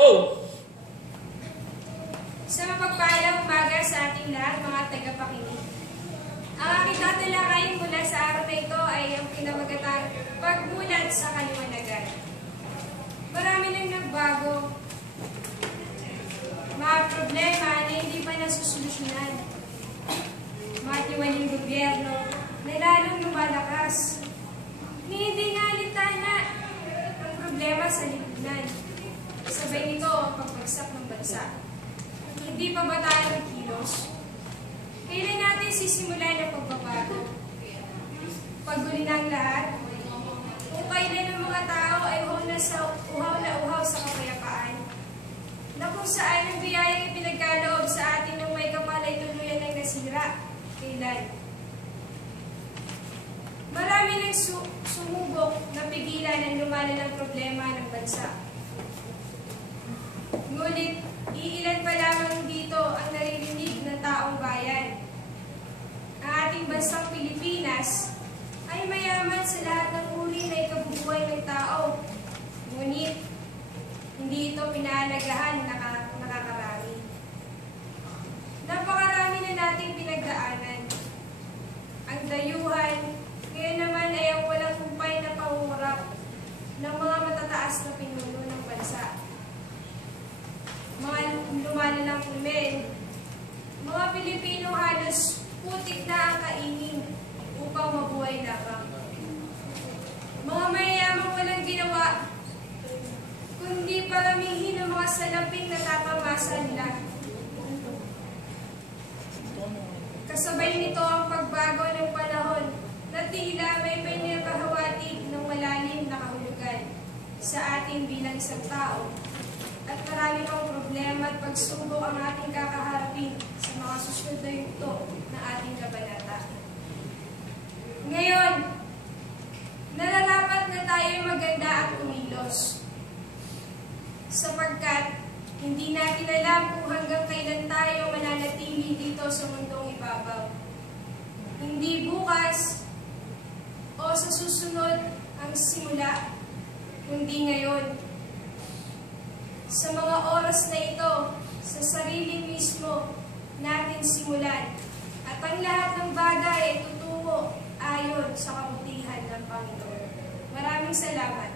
Oh! Sa mapagpalang umaga sa ating lahat, mga tagapakinig. Ang aking tatalakayin mula sa araw na ito ay ang pinamagatang pagmulat sa kaliwanagan. Marami nang nagbago. Mga problema na hindi pa nasusolusyonan. Matiwaling gobyerno na lalong lumalakas. Hindi nga litana ang problema sa lipunan. Sabay nito ang pagbagsak ng bansa. Hindi pa ba tayo nagkilos? Kailan natin sisimulan ang pagbabago? Paghuli ng lahat? Kung kailan ang mga tao ay uhaw sa kapayapaan? Na kung saan ang biyayang ipinagkaloob sa atin ng may kapal ay tuluyan ng nasira? Kailan? Marami nang sumubok na pigilan ang lumalalang problema ng bansa. Ngunit, iilan pa lamang dito ang naririnig ng taong bayan. Ang ating bansang Pilipinas ay mayaman sa lahat ng uri na ikabubuhay ng tao. Ngunit, hindi ito pinahalagahan nakakarami. Napakarami na nating pinagdaanan. Ang dayuhan, ngayon naman ay ang walang humpay na pangungurap ng mga matataas na pinuno ng bansa. Mga lumalalang krimen, mga Pilipino halos putik na ang kainin upang mabuhay lamang. Mga mayayamang walang ginawa, kundi paramihin ang mga salaping natatamasan nila. Kasabay nito ang pagbago ng panahon na tila may pinaghahawatig ng malalim na kahulugan sa ating bilang isang tao. At marami pang problema at pagsubok ang ating kakaharapin sa mga susunod na yugto na ating kabanata. Ngayon, nararapat na tayo maganda at kumilos. Sapagkat, hindi natin alam kung hanggang kailan tayo mananatili dito sa mundong ibabaw. Hindi bukas o sa susunod ang simula, kundi ngayon. Sa mga oras na ito, sa sarili mismo natin simulan. At ang lahat ng bagay ay tutungo ayon sa kabutihan ng Panginoon. Maraming salamat.